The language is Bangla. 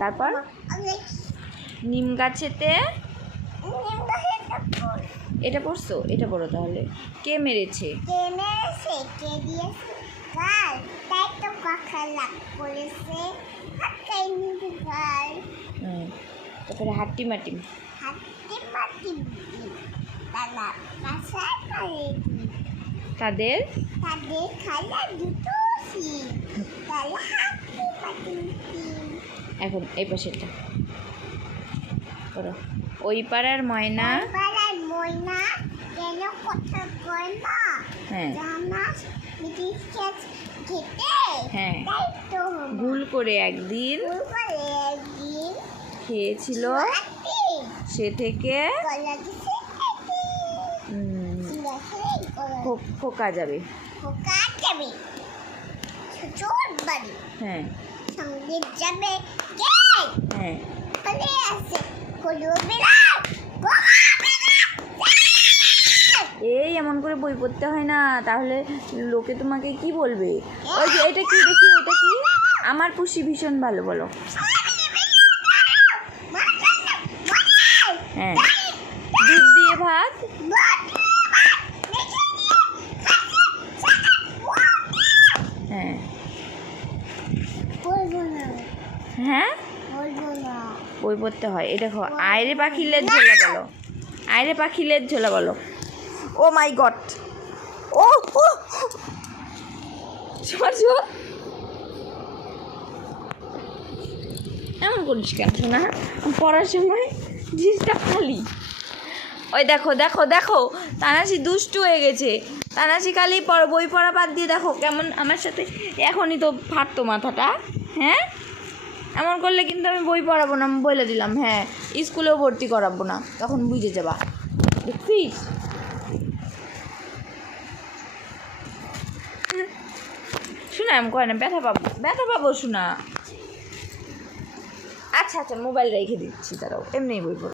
তারপর নিম গাছেতে এটা পড়ছো, এটা পড়ো তাহলে। কে মেরেছে? কে মেরেছে? কে দিয়েছে? গাল। তাই তো কথা লাগ করেছে। হাতটাই নিবি গাল। তারপরে হাট্টি মাটি। হাতটি মাটি তালা বাসায় করে তাদের তাদের খালা দুটো শিব তালা হাতটি মাটি। এখন এই পাশেরটা করো। ওই পাড়ার ময়না পাড়ার ময়না কেন কথা কয় না? হ্যাঁ জানাস মিটিস খেতে হ্যাঁ তাই তো ভুল করে একদিন ভুল করে একদিন খেয়েছিল, সে থেকে গলা দিছে ফোকা যাবে। ফোকা যাবে ছোট বাড়ি হ্যাঁ সঙ্গে যাবে কে? হ্যাঁ বলে আছে কোনো বিরাট এই এমন করে বই পড়তে হয় না, তাহলে লোকে তোমাকে কি বলবে? ওই যে এটা কি দেখি, ওটা কি? আমার পুষি ভীষণ ভালো, বলো। হ্যাঁ দুধ দিয়ে ভাত। হ্যাঁ হ্যাঁ বই পড়তে হয়। এই দেখো, আয়রে পাখিলের ঝোলা বলো, আয়রে পাখিলের ঝোলা বলো। ও মাই গড, ও ও এমন করিস কেন শোনা? পড়ার সময় ডিস্টার্ব খালি। ওই দেখো দেখো দেখো, তানাসি দুষ্টু হয়ে গেছে। তানাসি খালি বই পড়া বাদ দিয়ে দেখো কেমন আমার সাথে। এখনই তো ফাটতো মাথাটা। হ্যাঁ এমন করলে কিন্তু আমি বই পড়াবো না, আমি বলে দিলাম। হ্যাঁ স্কুলেও ভর্তি করাবো না, তখন বুঝে যাবা। দেখছিস? শোনা আমি কয় না, ব্যথা পাবো শোনা। আচ্ছা আচ্ছা মোবাইল রেখে দিচ্ছি, দাঁড়াও, এমনি বই পড়ো।